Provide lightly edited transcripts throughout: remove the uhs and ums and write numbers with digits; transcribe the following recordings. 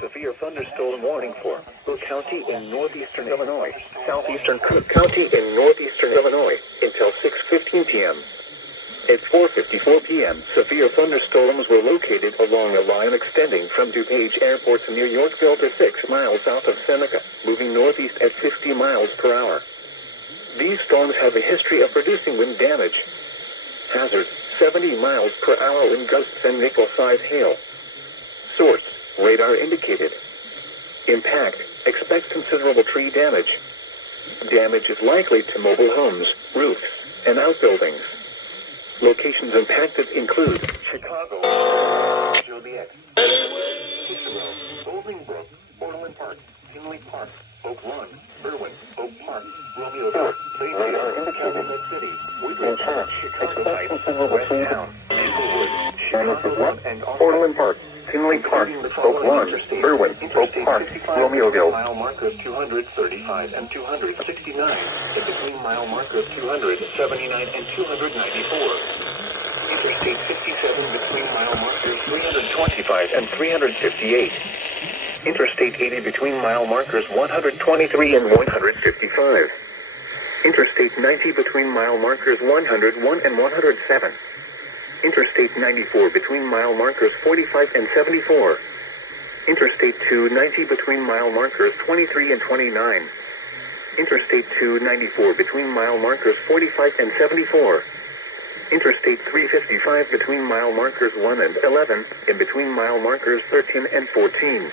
severe thunderstorm warning for Cook County in northeastern Illinois, southeastern Cook County in northeastern Illinois, until 6:15 p.m. At 4:54 p.m., severe thunderstorms were located along a line extending from DuPage Airport near Yorkville to 6 miles south of Seneca, moving northeast at 50 miles per hour. These storms have a history of producing wind damage. Hazard, 70 miles per hour wind gusts and nickel-sized hail. Source, radar indicated. Impact, expect considerable tree damage. Damage is likely to mobile homes, roofs, and outbuildings. Locations impacted include Chicago, Joliet, Cicero, Bolingbrook, Portland Park, Tinley Park, Oak Lawn, Irwin, Oak Park, Romeo Park, Plainfield, Calumet City, Woodridge, Chicago Heights, West Town, Maplewood, Chicago, and Portland Park, Tinley Park, Oak Lawn, Irwin, Oak Park, Romeoville. Mile markers 235 and 269, and between mile markers 279 and 294. Interstate 57 between mile markers 325 and 358. Interstate 80 between mile markers 123 and 155. Interstate 90 between mile markers 101 and 107. Interstate 94 between mile markers 45 and 74. Interstate 290 between mile markers 23 and 29. Interstate 294 between mile markers 45 and 74. Interstate 355 between mile markers 1 and 11, and between mile markers 13 and 14.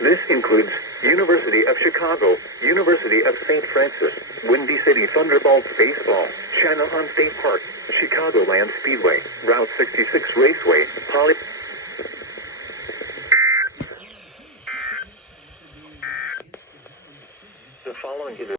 This includes University of Chicago, University of St. Francis, Windy City Thunderbolts Baseball, Channahon State Park, Chicagoland Speedway, Route 66 Raceway, The following is